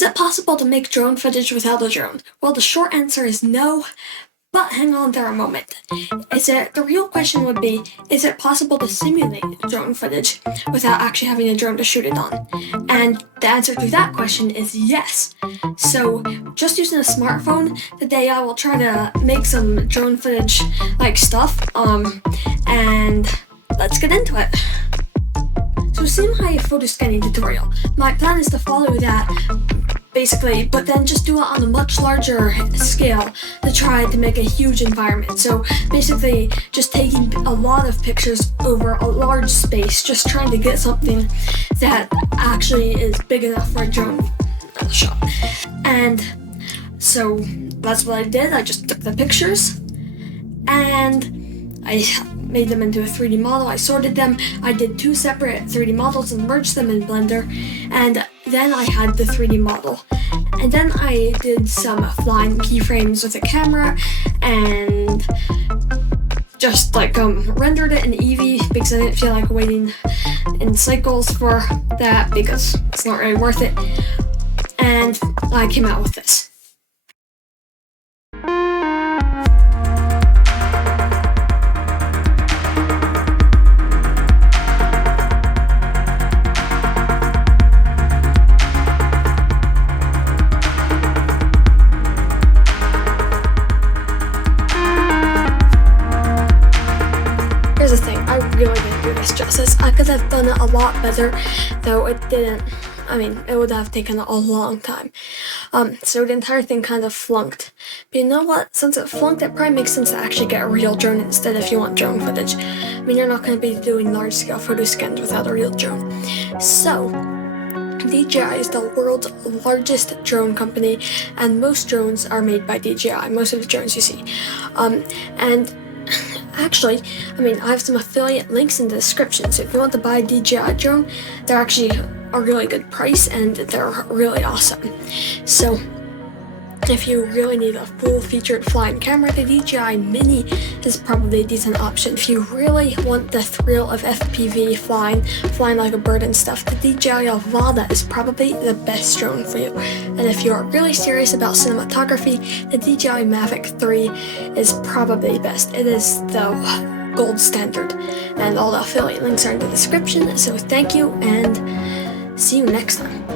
Is it possible to make drone footage without a drone? Well, the short answer is no, but hang on there a moment. The real question would be, is it possible to simulate drone footage without actually having a drone to shoot it on? And the answer to that question is yes. So just using a smartphone, today I will try to make some drone footage like stuff, and let's get into it. So see my photo scanning tutorial. My plan is to follow that basically, but then just do it on a much larger scale to try to make a huge environment. So basically just taking a lot of pictures over a large space, just trying to get something that actually is big enough for a drone shot. And so that's what I did. I just took the pictures and I made them into a 3D model. I sorted them. I did 2 separate 3D models and merged them in Blender, and then I had the 3D model. And then I did some flying keyframes with a camera and just rendered it in Eevee because I didn't feel like waiting in cycles for that because it's not really worth it. And I came out with this. Here's the thing, I really didn't do this justice. I could have done it a lot better, though it didn't. It would have taken a long time. So the entire thing kind of flunked. But you know what? Since it flunked, it probably makes sense to actually get a real drone instead if you want drone footage. You're not going to be doing large-scale photo scans without a real drone. So, DJI is the world's largest drone company, and most drones are made by DJI, most of the drones you see. And actually, I have some affiliate links in the description, so if you want to buy a DJI drone, they're actually a really good price and they're really awesome. So, if you really need a full-featured flying camera, the DJI Mini is probably a decent option. If you really want the thrill of FPV flying like a bird and stuff, the DJI Avata is probably the best drone for you. And if you're really serious about cinematography, the DJI Mavic 3 is probably best. It is the gold standard. And all the affiliate links are in the description, so thank you and see you next time.